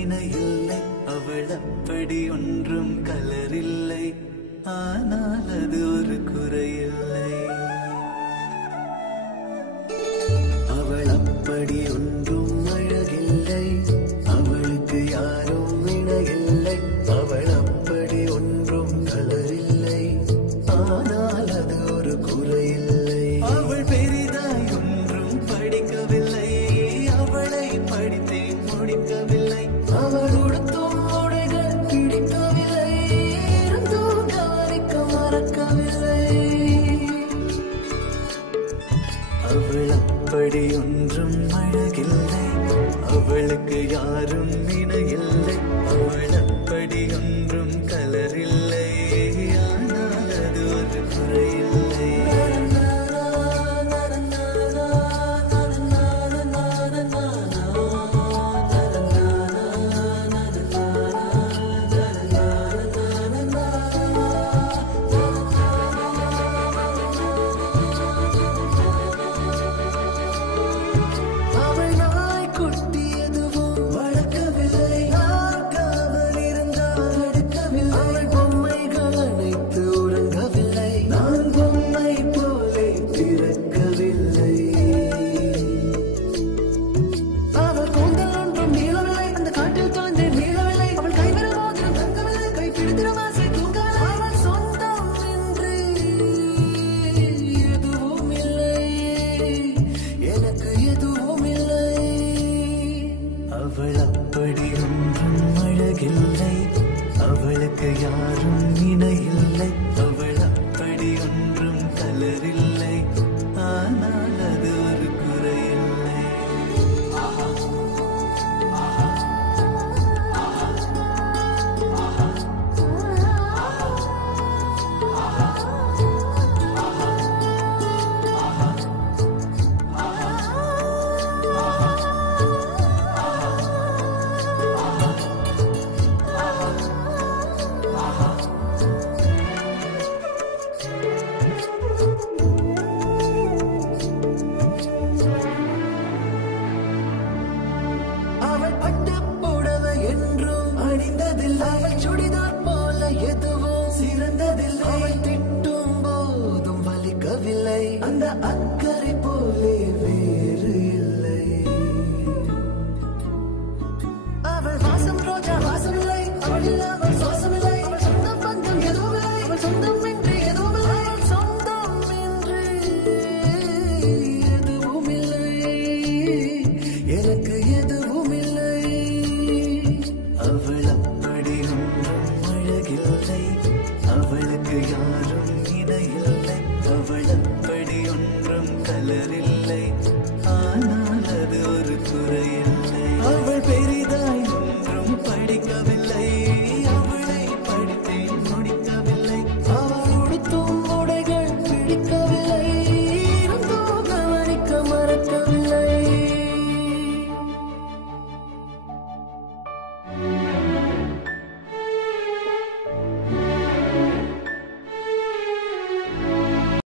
இணையில்லை, அவள் அப்படி ஒன்றும் கலரில்லை, ஆனால் அது ஒரு குறையில்லை. அவள் அப்படி ஒன்றும் அழகில்லை, அவளுக்கு யாரும் இணையில்லை, அவள் அப்படி ஒன்றும் கலரில்லை, ஆனால் அது ஒரு குறையில்லை. அவள் பெரிதாய் ஒன்றும் படிக்கவில்லை, அவளை படித்தேன் முடிக்கவில்லை, அவள் உடுத்தும் உடைகள் பிடிக்கவில்லை, இருந்தும் கவனிக்க மறக்கவில்லை. அவள் அப்படி ஒன்றும் அழகில்லை, அவளுக்கு யாரும் இணையில்லை, அவள் அப்படி ஒன்றும் கலரில்லை, ஆனால் அது ஒரு குறையில்லை. அவள் அப்படி ஒன்றும் அழகில்லை, அவளுக்கு யாரும் இணையில்லை, அவள் அப்படி ஒன்றும் கலரில்லை, ஆனால் அது ஒரு குறையில்லை. அவள் பட்டு புடவை என்றும் அணிந்ததில்லை, அவள் சுடிதார் போல எதுவும் சிறந்ததில்லை, அவள் திட்டும் போதும் வலிக்கவில்லை, அந்த அக்கறை போலே வேறு இல்லை. அவள் வாசம் ரோஜா வாசம் இல்லை, அவள் இல்லாமல்